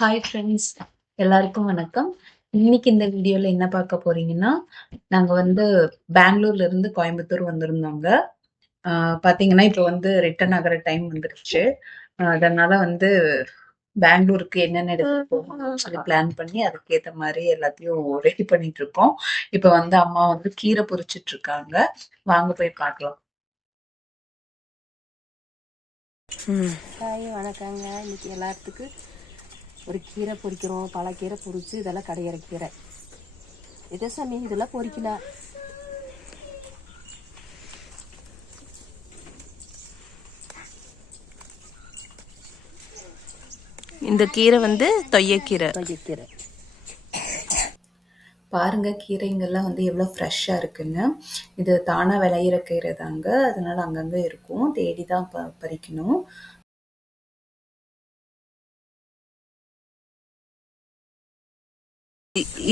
Hi friends, எல்லாருக்கும் வணக்கம். இன்னைக்கு இந்த வீடியோல என்ன பார்க்க போறீங்கன்னா, நாங்க வந்து பெங்களூர்ல இருந்து கோயம்புத்தூர் வந்திருந்தோங்க. பாத்தீங்கன்னா இப்போ வந்து ரிட்டர்ன் ஆகிற டைம் வந்துருச்சு. அதனால வந்து பெங்களூருக்கு என்னென்ன இடத்துக்கு போகணும்னு சொல்லி பிளான் பண்ணி அதுக்கேற்ற மாதிரி எல்லாத்தையும் ரெடி பண்ணிட்டு இருக்கோம். இப்போ வந்து அம்மா வந்து கீரை பொரிச்சிட்டு இருக்காங்க. வாங்க போய் பார்க்கலாம். ஹாய் வணக்கங்க. இன்னைக்கு எல்லாத்துக்கும் ஒரு கீரை பொரிக்கிறோம். பழக்கீரை பொரிச்சு இதெல்லாம் கடையிற கீரை. இதே சமயம் இதெல்லாம் பொரிக்கல. இந்த கீரை வந்து தொய்யக்கீரை. பாருங்க, கீரைங்கெல்லாம் வந்து எவ்வளோ ஃப்ரெஷ்ஷாக இருக்குன்னு. இது தானாக விளையிற கீரை தாங்க, அதனால அங்கங்கே இருக்கும், தேடி தான் பறிக்கணும்.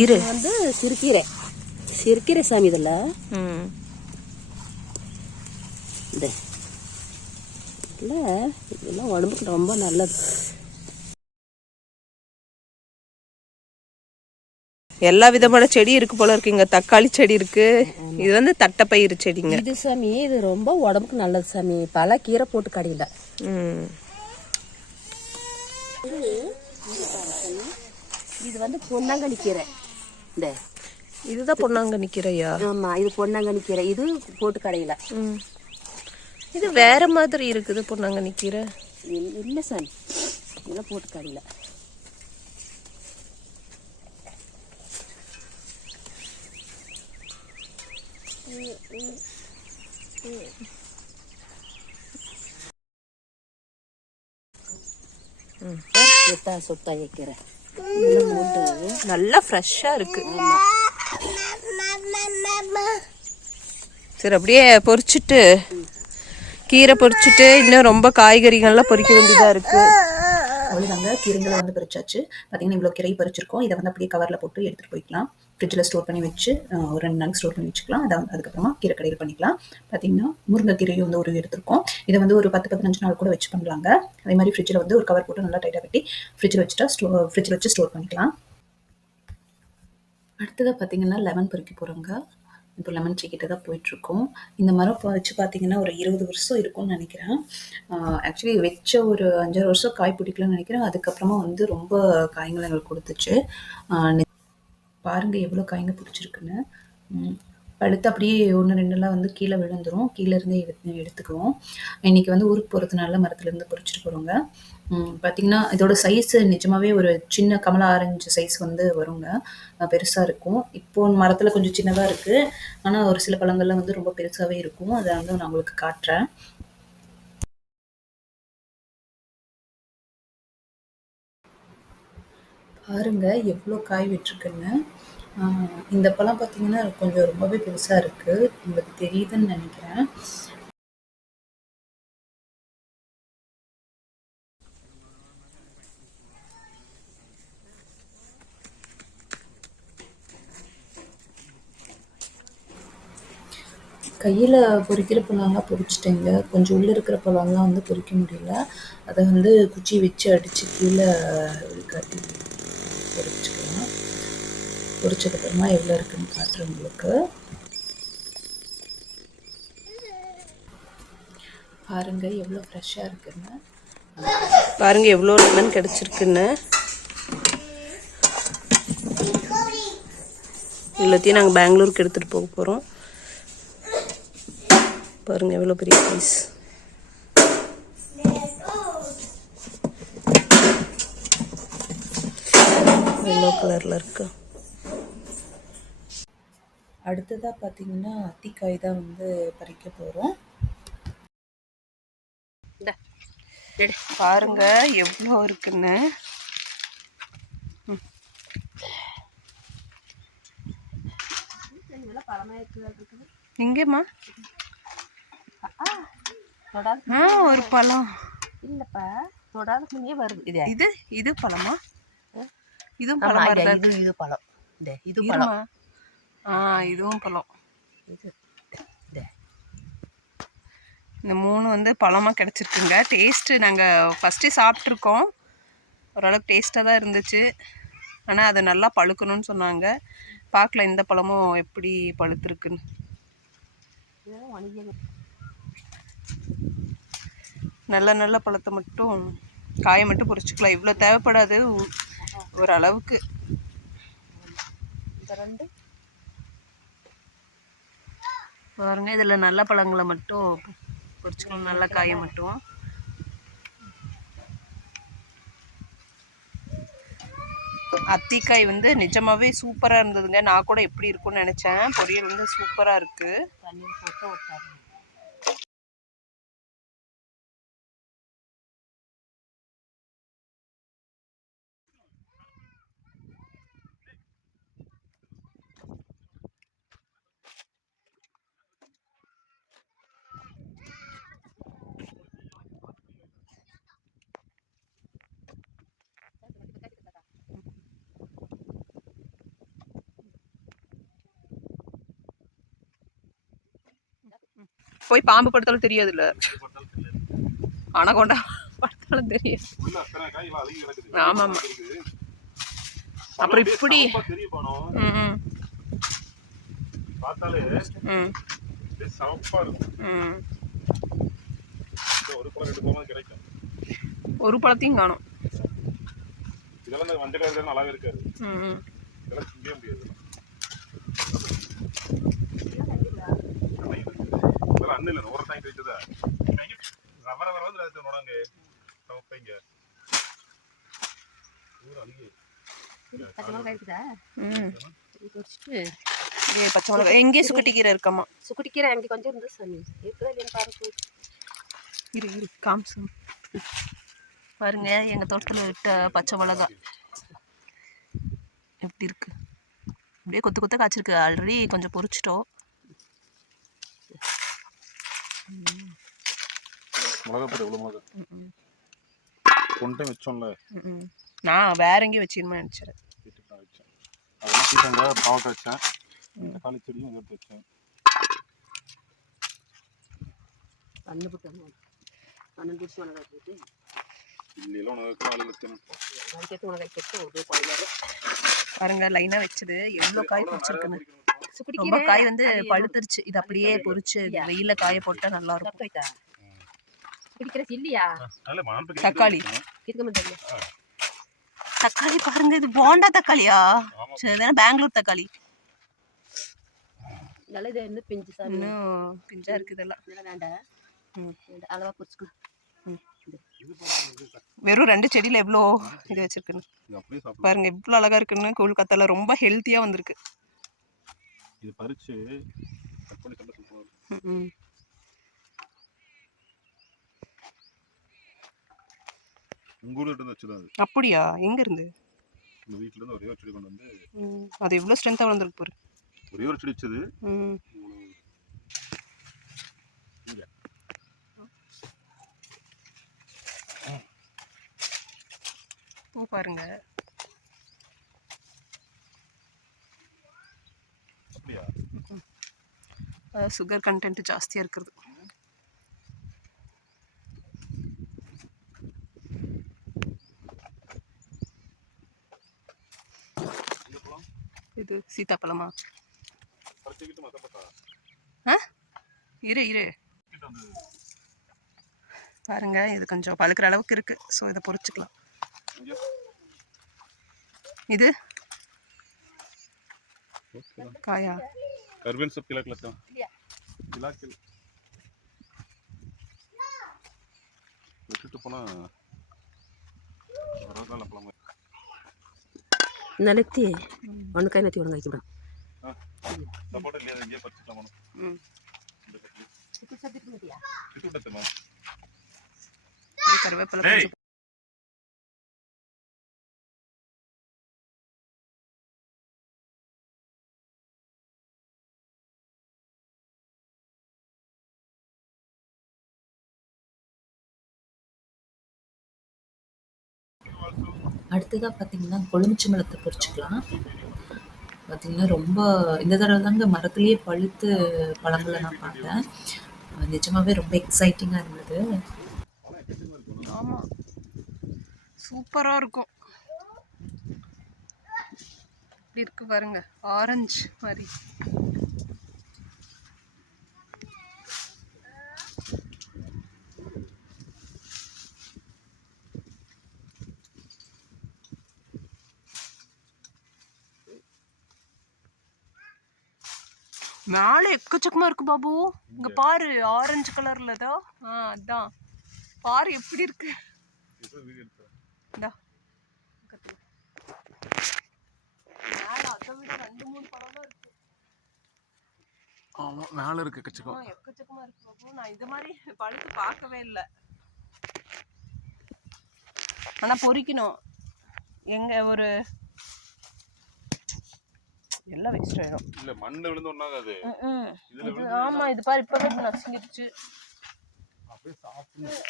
இது வந்து சிறுகீரை. சிறுகீரை சாமி இதில் இதெல்லாம் உடம்புக்கு ரொம்ப நல்லது. எல்லா விதமான செடி இருக்கு போல இருக்குங்க. தக்காளி செடி இருக்கு. இது வந்து தட்டைப்பயிறு செடிங்க. இது சாமி இது ரொம்ப உடம்புக்கு நல்லது சாமி. பல கீரை போட்டு கடையில. இது வந்து பொன்னாங்கண்ணி கீரை. இந்த இதுதான் பொன்னாங்கண்ணி கீரையா? ஆமா, இது பொன்னாங்கண்ணி கீரை. இது போட்டு கடையில. இது வேற மாதிரி இருக்குது பொன்னாங்கண்ணி கீரை. இல்ல சாமி, இதெல்லாம் போட்டு கடையில. சொத்தா வைக்கிற நல்லா ஃப்ரெஷ்ஷா இருக்கு. சரி, அப்படியே பொரிச்சிட்டு கீரை பொரிச்சிட்டு இன்னும் ரொம்ப காய்கறிகள்லாம் பொரிக்க வேண்டியதா இருக்கு. அவ்வளோதாங்க, கீரைங்களை வந்து பறிச்சாச்சு. பார்த்தீங்கன்னா இவ்வளோ கீரை பறிச்சிருக்கோம். இதை வந்து அப்படியே கவரில் போட்டு எடுத்துகிட்டு போய்க்கலாம். ஃப்ரிட்ஜில் ஸ்டோர் பண்ணி வச்சு ஒரு 2 நாள் ஸ்டோர் பண்ணி வச்சுக்கலாம். அதை அதுக்கப்புறமா கீரை கடையில் பண்ணிக்கலாம். பார்த்தீங்கன்னா முருங்கைக்கீரையும் வந்து ஒரு எடுத்துருக்கோம். இதை வந்து ஒரு 10-15 நாள் கூட வச்சு பண்ணலாங்க. அதே மாதிரி ஃப்ரிட்ஜில் வந்து ஒரு கவர் போட்டு நல்லா டைட்டாக கட்டி ஃப்ரிட்ஜில் வச்சு ஸ்டோர் பண்ணிக்கலாம். அடுத்ததாக பார்த்தீங்கன்னா லெமன் பறிக்க போகிறோங்க. இப்போ லெமன் ட்ரீ தான் போயிட்டுருக்கோம். இந்த மரம் வச்சு பார்த்தீங்கன்னா ஒரு 20 வருஷம் இருக்கும்னு நினைக்கிறேன். ஆக்சுவலி வச்ச ஒரு 5 வருஷம் காய் பிடிக்கலன்னு நினைக்கிறேன். அதுக்கப்புறமா வந்து ரொம்ப காய்கள் எங்களுக்கு கொடுத்துச்சு. பாருங்கள் எவ்வளோ காய்ங்க பிடிச்சிருக்குன்னு. பழுத்து அப்படியே 1-2 வந்து கீழே விழுந்துடும். கீழேருந்தே எடுத்துக்குவோம். இன்றைக்கி வந்து ஊருக்கு போகிறதுனால மரத்துலேருந்து பறிச்சிட்டு போகிறோங்க. பார்த்திங்கன்னா இதோட சைஸு நிஜமாகவே ஒரு சின்ன கமலா ஆரஞ்சு சைஸ் வந்து வருங்க. பெருசாக இருக்கும். இப்போது மரத்தில் கொஞ்சம் சின்னதாக இருக்குது. ஆனால் ஒரு சில பழங்கள்லாம் வந்து ரொம்ப பெருசாகவே இருக்கும். அதை வந்து நான் உங்களுக்கு காட்டுறேன். பாருங்கள் எவ்வளோ காய் விட்டுருக்குன்னு. இந்த பழம் பார்த்திங்கன்னா கொஞ்சம் ரொம்பவே பெருசாக இருக்குது. உங்களுக்கு தெரியுதுன்னு நினைக்கிறேன். கையில் பொரிக்கிற பழம்லாம் பொரிச்சிட்டேங்க. கொஞ்சம் உள்ளே இருக்கிற பழம்லாம் வந்து பொரிக்க முடியல. அதை வந்து குச்சி வச்சு அடித்து கீழே காட்டி பொரிச்சுக்கலாம். பொரிச்சதுக்கப்புறமா எவ்வளோ இருக்குன்னு காட்டுறேன் உங்களுக்கு. பாருங்கள் எவ்வளோ ஃப்ரெஷ்ஷாக இருக்குன்னு. பாருங்கள் எவ்வளோ லெமன் கிடச்சிருக்குன்னு. எல்லாத்தையும் நாங்கள் பெங்களூருக்கு எடுத்துகிட்டு போக போகிறோம். பாருங்க எவ்வளோ பெரிய பீஸ். எல்லோ கலரில் இருக்கு. அடுத்ததாக பார்த்தீங்கன்னா அத்திக்காய் தான் வந்து பறிக்க போகிறோம். பாருங்க எவ்வளோ இருக்குன்னு. எங்கேம்மா? ஒரு பழம் இல்லப்பா, தொடாத முன்னே வருது. இது பழமா? இதுவும் பழமா இருக்கு. இது பழம். இது பழம். இதுவும் பழம். இந்த 3 வந்து பழமாக கிடச்சிருக்குங்க. டேஸ்ட்டு நாங்கள் ஃபஸ்ட்டே சாப்பிட்ருக்கோம். ஓரளவுக்கு டேஸ்ட்டாக தான் இருந்துச்சு. ஆனால் அது நல்லா பழுக்கணும்னு சொன்னாங்க. பார்க்கல இந்த பழமும் எப்படி பழுத்துருக்குன்னு. நல்ல நல்ல பழத்தை மட்டும் காயை மட்டும் பொரிச்சுக்கலாம். இவ்வளோ தேவைப்படாது, ஓரளவுக்கு. பாருங்க, இதில் நல்ல பழங்களை மட்டும் பொரிச்சுக்கலாம், நல்ல காயை மட்டும். அத்திக்காய் வந்து நிஜமாவே சூப்பராக இருந்ததுங்க. நான் கூட எப்படி இருக்கும்னு நினச்சேன். பொரியல் வந்து சூப்பராக இருக்குது. போய் பாம்பு படுத்தாலும் தெரியாதுல்ல, அனகொண்டா படுத்தாலும் தெரியும். ஆமாம், அப்புறம் இப்படி ஒரு பழத்தையும் காணும். பச்சை மிளகா எங்கே சுக்கட்டிக்கீரை இருக்காமா? சுக்கட்டிக்கீரை அங்கே கொஞ்சம் இருந்து சாமி இருக்குதா இல்லைன்னு பாருங்க. இரு காமிச்சு பாருங்க, எங்க தோட்டத்தில் விட்ட பச்சை மிளகா எப்படி இருக்கு. அப்படியே கொத்து கொத்த காய்ச்சிருக்கு. ஆல்ரெடி கொஞ்சம் பொரிச்சிட்டோம். நான் வேற எங்கேயும் வச்சிருமே நினைச்சேன். பாருங்க, லைனா வச்சது எவ்வளோ காய் பொரிச்சிருக்குன்னு. ரொம்ப காய் வந்து பழுத்துருச்சு. இது அப்படியே பொரிச்சு வெயில காய போட்டா நல்லா இருக்கும். தக்காளி தக்காளி பாருங்க, இது போண்டா தக்காளியா? சரிதானே, பெங்களூர் தக்காளி. இன்னும் பிஞ்சா இருக்கு இதெல்லாம். வெறும் 2 செடியில எவ்வளோ இது வச்சிருக்குன்னு பாருங்க. எவ்வளோ அழகா இருக்குன்னு. கொல்கத்தால ரொம்ப ஹெல்த்தியா வந்திருக்கு. அப்படியா? எங்க இருந்து? வீட்ல இருந்து ஒரே ஒரு செடி கொண்டு வந்து அது எவ்வளவு ஸ்ட்ரெngthா வந்திருக்கு பாரு. ஒரே ஒரு செடி வச்சது. பூ பாருங்க. அப்படியா? சுகர் கண்டென்ட் ஜாஸ்தியா இருக்குது. இது சீதாப்பழமா? இரு பாருங்க, இது கொஞ்சம் பழுக்கிற அளவுக்கு இருக்கு. ஸோ இதை பொரிச்சுக்கலாம். இது காயா? கர்வேன் सब खिला लेता हूं खिला के விட்டுட்டு போனா வரகால பழம் நலத்தி ஒன்னு கை நத்தி ஒன்னு வைக்கணும். சப்போர்ட் இல்ல, இங்கே பறிச்சுக்கலாம். இது சப்ஜெக்ட் பண்ணியா? விட்டுட்டேமா. கருவேப்பிலை அடுத்ததாக பார்த்தீங்கன்னா கொழுமிச்சம்பழத்தை பொரிச்சுக்கலாம். பார்த்தீங்கன்னா ரொம்ப இந்த தடவை தாங்க மரத்துலேயே பழுத்து பழங்களை நான் பார்த்தேன். நிஜமாவே ரொம்ப எக்ஸைட்டிங்காக இருந்தது. ஆமாம், சூப்பரா இருக்கும். இப்படி இருக்கு பாருங்க, ஆரஞ்சு மாதிரி. மேலே எக்கச்சக்கமா இருக்கு பாபு. இங்க பாரு, ஆரஞ்சு கலர்ல தான். அதான் பாரு எப்படி இருக்கு. இந்தா மேல அதை விட 2-3 பழம் தான் இருக்கு. ஆமா, மேல இருக்கு எக்கச்சக்கம். எக்கச்சக்கமா இருக்கு பாபு. நான் இது மாதிரி பழுத்து பார்க்கவே இல்லை. ஆனா பொறிக்கணும். எங்க ஒரு எல்லாம் வேஸ்ட் ஆயிடும். இல்ல மண்ணுல விழுந்து ஒண்ணாகாது. ஆமா, இது பாரு இப்பதான் நசுங்கிடுச்சு. அப்படியே சாப்பிடணும்.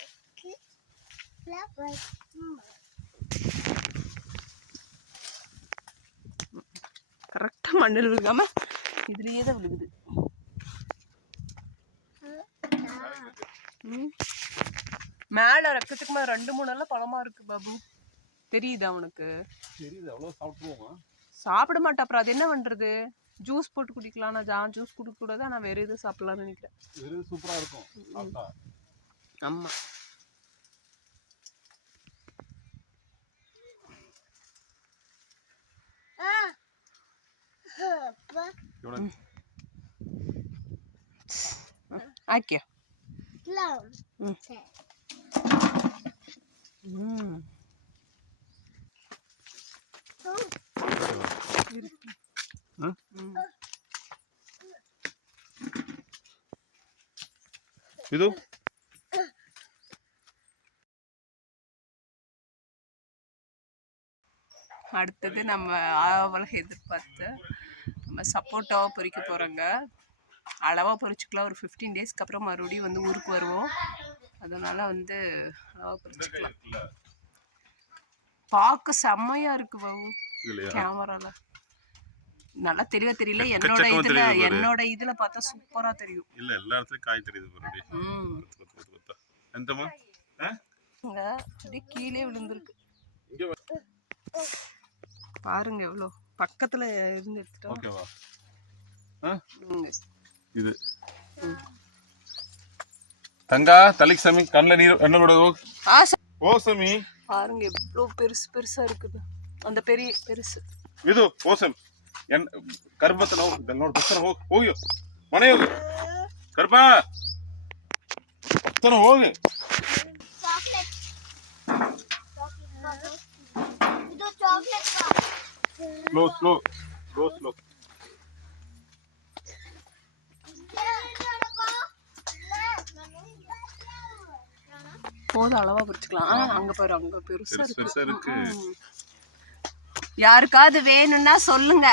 கரெக்டா மண்ணில் விழுகாம இதுலயே தான் விழுகுது. மேல ரக்கத்துக்குமா 2-3 எல்லாம் பழமா இருக்கு பாபு. தெரியுதா உனக்கு? தெரியுது. அவ்வளவு சாப்பிடுவோமா? சாப்பிட மாட்டா. அப்புறம் அது என்ன பண்றது? ஜூஸ் போட்டு குடிக்கலாம். நான் ஜூஸ் குடிக்க கூடாது. ஆனா வேற எதுவும் சாப்பிடலாம்னு நினைக்கிறேன். வெறும் சூப்பரா இருக்கும் சாப்பிட்டா. ஆமா. ஆக்கியா இது அடுத்தது நம்ம ஆவலாக எதிர்பார்த்து நம்ம சப்போட்டாவை பொறிக்க போகிறோங்க. அளவாக பொறிச்சிக்கலாம். ஒரு 15 டேஸ்க்கு அப்புறம் மறுபடியும் வந்து ஊருக்கு வருவோம். அதனால் வந்து அளவாக பொறிச்சிக்கலாம். பார்க்க செம்மையாக இருக்கு பாபு. கேமரால நல்லா தெரியல. என்னோட இதுல பார்த்தா சூப்பரா தெரியும். இல்ல எல்லா இடத்துலயும் காய் தெரியுது பாருடி. எந்தமா அப்படியே கீழே விழுந்திருக்கு. பாருங்க எவ்வளோ பக்கத்துல இருந்து எடுத்துட்டோம். ஓகேவா? இது தங்கா தலைக்கு சாமி கண்ணில் நீர் என்னோட ஓ சாமி பாருங்க எவ்வளோ பெருசா இருக்குது. அந்த பெருசு ಇದು ಓಸಮ್ ಎನ್ ಕರ್ಬತನ ನೋಡಿ ಬಸ್ತರ ಹೋಗಿ ಮನೆ ಹೋಗಿ ಕರ್ಬ ಬಸ್ತರ ಹೋಗಿ ಸ್ಲೋ போதும், அளவா பிடிச்சிக்கலாம். அங்க பாரு, அங்க பெருசா இருக்கு. யாருக்காவது வேணும்னா சொல்லுங்க.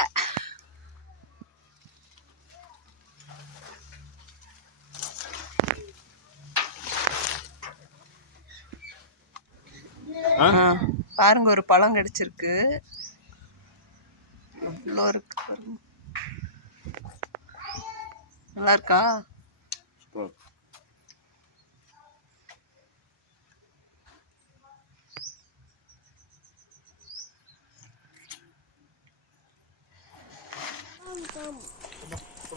பாருங்க ஒரு பழம் கிடைச்சிருக்கு. எவ்வளோ இருக்கு பாருங்க. நல்லா இருக்கா?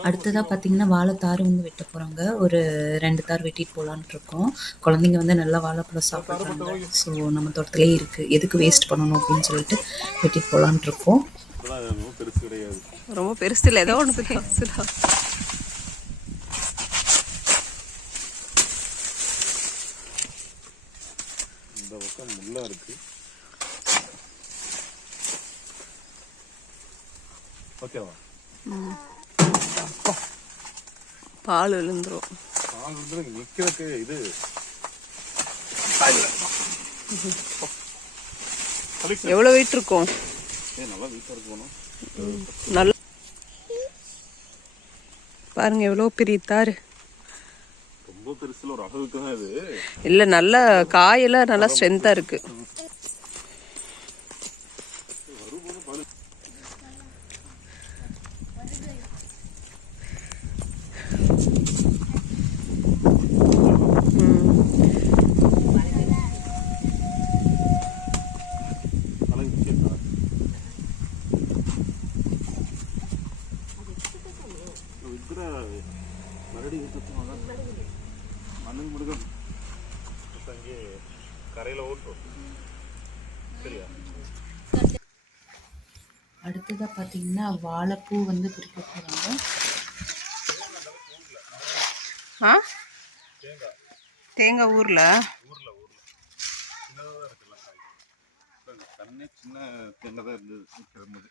அடுத்ததாக பார்த்தீங்கன்னா வாழைத்தார் வந்து வெட்ட போகிறாங்க. ஒரு 2 தார் வெட்டிட்டு போகலான்ட்டு இருக்கோம். குழந்தைங்க வந்து நல்லா வாழைப்பழம் சாப்பிட்றாங்க. ஸோ நம்ம தோட்டத்திலே இருக்குது, எதுக்கு வேஸ்ட் பண்ணணும் அப்படின்னு சொல்லிட்டு வெட்டிட்டு போகலான்ட்டு இருக்கோம். ரொம்ப பெருசு இல்லை, ஏதோ ஒன்று பெருசு. இந்த பக்கம் முள்ளா இருக்கு. ஓகேவா? பால் விழுந்துரும். நிக்கிறதுக்கு இது எவ்வளவு வெயிட் இருக்கும்? நல்லா வெயிட்டா இருக்கணும். நல்லா பாருங்க எவ்வளவு பெரிய தாரு. ரொம்ப பெருசுல ஒரு அளவுக்கு தான் இது. இல்ல நல்ல காயெல்லாம் நல்லா ஸ்ட்ரென்த்தா இருக்கு. கரையில ஓட்டும். சரியா? அடுத்ததாக பார்த்தீங்கன்னா வாழைப்பூ வந்து பிரிக்க போகிறாங்க. ஆ தேங்காய் ஊரில் சின்னதாக தான் இருக்குல்ல காய். தண்ணி சின்ன தேங்காய் தான் இருந்தது கிளம்புது.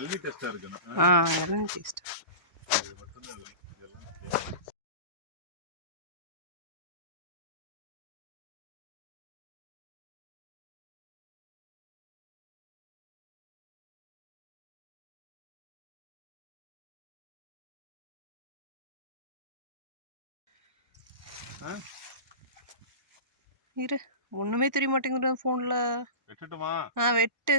எல்வி டெஸ்ட்டாக இருக்குண்ணா. எல்லாம் டேஸ்ட். இது மட்டும்தான் இல்லை. இதெல்லாம் இரு, ஒன்றுமே தெரிய மாட்டேங்குது ஃபோனில். வெட்டுட்டுமா? வெட்டு.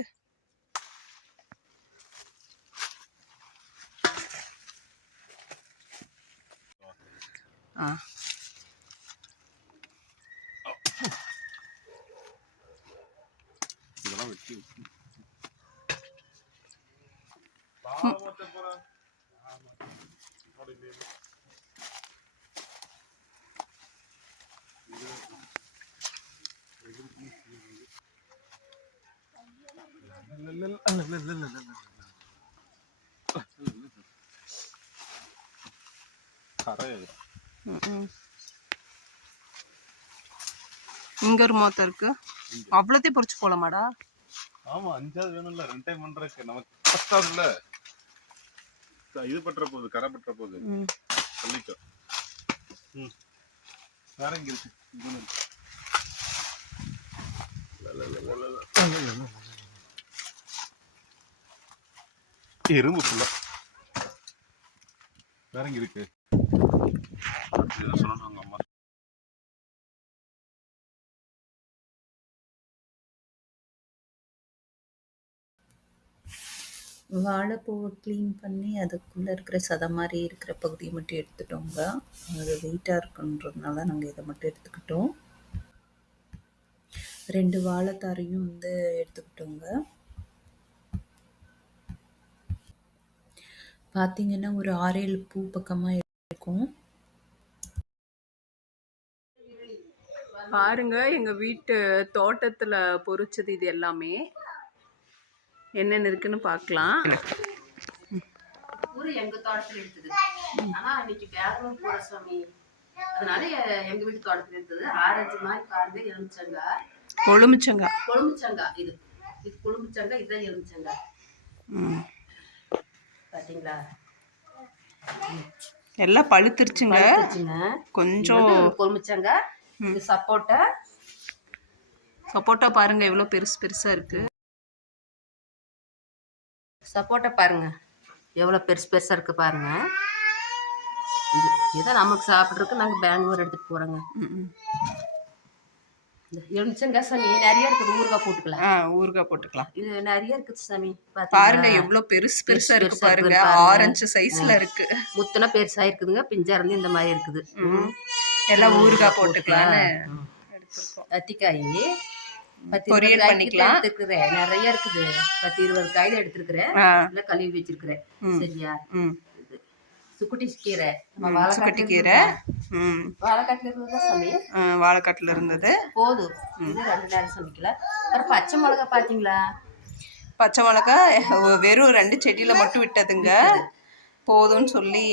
இதெல்லாம் வெட்டி இங்க ஒரு மொத்தம் இருக்கு. அவ்வளோத்தையும் பொறிச்சு போலாமாடா? ஆமா, 5ஆவது வேணும்ல. 2 டைம் பண்றதுக்கு நமக்கு பத்தாதுல்ல. இது பற்ற போகுது, கரை பற்ற போகுது. தள்ளிக்கோ. வேற எங்க இருக்கு? எறும்பு ஃபுல்லா. வேற எங்க இருக்கு? சொல்லணும் அவங்க அம்மா. வாழைப்பூவை க்ளீன் பண்ணி அதுக்குள்ளே இருக்கிற சதை மாதிரி இருக்கிற பகுதியை மட்டும் எடுத்துட்டோங்க. அது வெயிட்டாக இருக்குன்றதுனால நாங்கள் இதை மட்டும் எடுத்துக்கிட்டோம். 2 வாழைத்தாரையும் வந்து எடுத்துக்கிட்டோங்க. பார்த்தீங்கன்னா ஒரு 6-7 பூ பக்கமாக இருக்கும். பாருங்க, எங்க வீட்டு தோட்டத்துல பொறிச்சது இது எல்லாமே. என்னென்ன இருக்குன்னு பார்க்கலாம். பூரி எங்க தோட்டத்துல இருக்குது. ஆனா இன்னைக்கு பெங்களூர் போற சாமி, அதனால எங்க வீட்டு தோட்டத்துல இருக்குது. ஆரஞ்சு மாதிரி பாருங்க, எலுமிச்சங்காய், கொழுமிச்சங்காய். இது கொழுமிச்சங்காய், இதுதான் எலுமிச்சங்காய். பாத்தீங்களா? எல்லாம் பழுத்துருச்சுங்க. கொஞ்சம் கொழுமிச்சங்காய். இது சப்போட்டா பாருங்க, எவ்வளவு பெருசு பெருசா இருக்கு. சப்போட்டா பாருங்க எவ்வளவு பெருசு பெருசா இருக்கு பாருங்க. இதை நமக்கு சாப்பிட்றதுக்கு நாங்க பெங்களூர் எடுத்துட்டு போறோங்க. எலுமிச்சங்காய் சாமி நிறைய இருக்குது. ஊறுகாய் போட்டுக்கலாம். இது நிறைய இருக்குது சாமி. பாருங்க எவ்வளவு பெருசு பெருசா இருக்கு பாருங்க. ஆரஞ்சு சைஸ்ல இருக்கு. முத்துனா பெருசா இருக்குதுங்க, பிஞ்சா இருந்து இந்த மாதிரி இருக்குது. எல்லாம் ஊறுகாய் போட்டுக்கலாம்னு எடுத்துருக்கோம். அத்திக்காய் பொரியல் பண்ணிக்கலாம். நிறைய இருக்குது. 10-20 காய் எடுத்துருக்கிறேன். கழுவி வச்சிருக்கிறேன். சரியா? சுக்குட்டி கீரை, சுக்குட்டி கீரை, வாழைக்காட்டுல இருந்தது சாமி. வாழைக்காட்டுல இருந்தது போதும். இது 2 நேரம் சமைக்கல. அப்புறம் பச்சை மிளகா பாத்தீங்களா? பச்சை மிளகா வெறும் 2 செடியில மட்டும் விட்டதுங்க. போதும்னு சொல்லி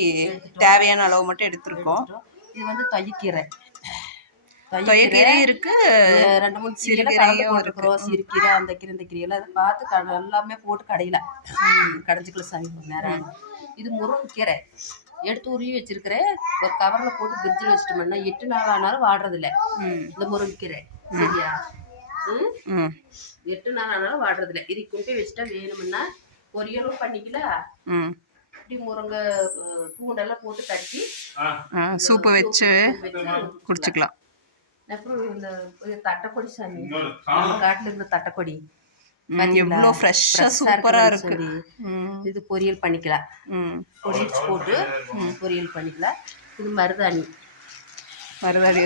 தேவையான அளவு மட்டும் எடுத்திருக்கோம். இது வந்து தொய்யக்கீரை இருக்கு. 2-3 சிறுகீரையும் இருக்கு. சிறுகீரை, அந்த கீரை, இந்த கீரை எல்லாம் பார்த்து எல்லாமே போட்டு கடைஞ்சிக்கலாம் சாமி. நேரம் இது முருங்கைக்கீரை எடுத்து உருவி வச்சிருக்கிறேன். ஒரு கவர்ல போட்டு பிரிட்ஜில் வச்சுட்டோம்னா 8 நாள் ஆனாலும் வாடுறது இல்லை இந்த முருங்கைக்கீரை. சரியா? 8 நாள் ஆனாலும் வாடுறது இல்லை. இது கொண்டு வச்சுட்டா வேணும்னா பொரியலும் பண்ணிக்கலாம். இப்படி முருங்கை பூண்டெல்லாம் போட்டு தட்டி சூப்பு வச்சு குடிச்சுக்கலாம். அப்புறம் இந்த தட்டைக்கொடி சாமி, காட்டுல இருந்த தட்டைக்கொடி எவ்வளோ ஃப்ரெஷ்ஷா சூப்பரா இருக்கு. இது பொரியல் பண்ணிக்கலாம். பொடிச்சு போட்டு பொரியல் பண்ணிக்கலாம். இது மருதாணி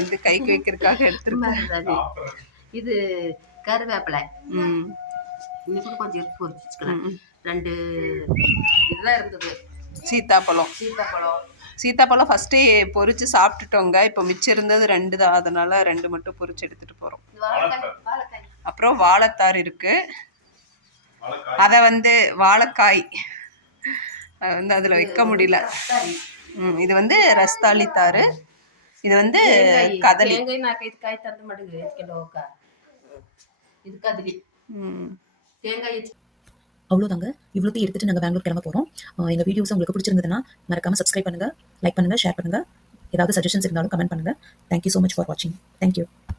வந்து கைக்கு வைக்கிறதுக்காக எடுத்துருக்கு. மருதாணி. இது கருவேப்பிலை. இன்னைக்கு கூட கொஞ்சம் எடுத்து பொரிச்சுக்கலாம். 2 இதெல்லாம் இருந்தது. சீத்தாப்பழம், சீத்தாப்பழம் ஃபஸ்ட்டே பொரிச்சு சாப்பிட்டுட்டோங்க. இப்போ மிச்சம் இருந்தது 2 தான், அதனால 2 மட்டும் பொரிச்சு எடுத்துட்டு போகிறோம். அப்புறம் வாழைத்தார் இருக்கு. அதை வந்து வாழைக்காய் அது வந்து அதில் வைக்க முடியல. இது வந்து ரஸ்தாளி தாரு. இது வந்து கதலி. காய் தந்து மடுகு இது கதலி தேங்காய். அவ்வளோதாங்க. இவ்வளோத்தையும் எடுத்துட்டு நாங்கள் பெங்களூர் கிளம்ப போகிறோம். எங்கள் வீடியோஸ் உங்களுக்கு பிடிச்சிருந்ததுன்னா மறக்காமல் சப்ஸ்கிரைப் பண்ணுங்கள், லைக் பண்ணுங்கள், ஷேர் பண்ணுங்கள். ஏதாவது சஜஷன்ஸ் இருந்தாலும் கமெண்ட் பண்ணுங்கள். தேங்க்யூ ஸோ மச் ஃபார் வாட்சிங். தேங்க்யூ.